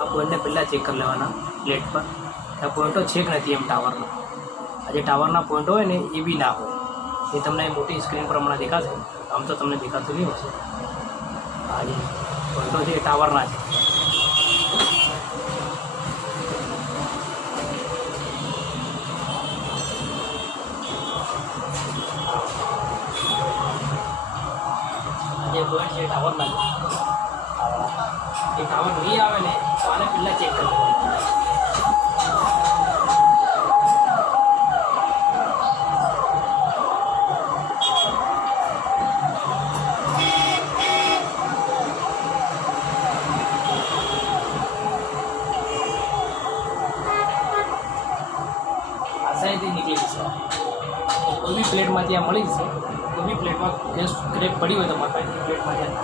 આ પોઈન્ટને પહેલાં ચેક કરી લેવાના પ્લેટ પર. આ પોઈન્ટો છે કે નથી એમ ટાવરના. આ જે ટાવરના પોઈન્ટો હોય ને એ બી ના હોય. એ તમને મોટી સ્ક્રીન પર હમણાં દેખાશે. આમ તો તમને દેખાતું નહીં હશે. આ જે પોઈન્ટો છે એ ટાવરના છે. જે પોઈન્ટ છે ટાવરના છે. એ ટાવર નહીં આવે ને તો આને પહેલાં ચેક કરી લેવાનું. આસાનીથી નીકળી જશે. કોઈ બી પ્લેટમાં ત્યાં મળી જશે. કોઈ બી પ્લેટમાં ગેસ ક્રેક પડી હોય તમારા પાસે પ્લેટમાં ત્યાં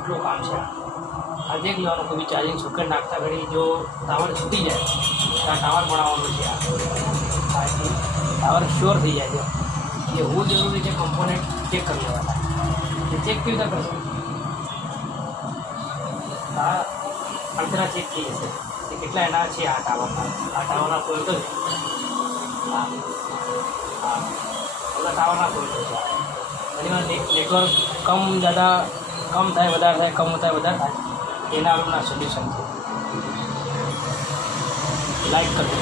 એટલું કામ છે. આ દેખ લેવાનું કોઈ બી ચાર્જિંગ સોકેટ નાખતા ઘડી જો ટાવર છૂટી જાય તો આ ટાવર બનાવવાનું છે. આ ટાવર શ્યોર થઈ જાય છે. એ હોવું જરૂરી છે. કમ્પોનેન્ટ ચેક કરી લેવાના. એ ચેક કેવી રીતે કરશો? આ અંતરા ચેક થઈ જશે કે કેટલા એના છે આ ટાવરના. આ ટાવરના પોઈન્ટો છે. હા હા બધા ટાવરના પોઈન્ટો છે. ઘણીવાર નેટવર્ક કમ થાય વધારે થાય, કમ થાય વધારે થાય. એના આપણા સોલ્યુશન છે. લાઈક કરજો.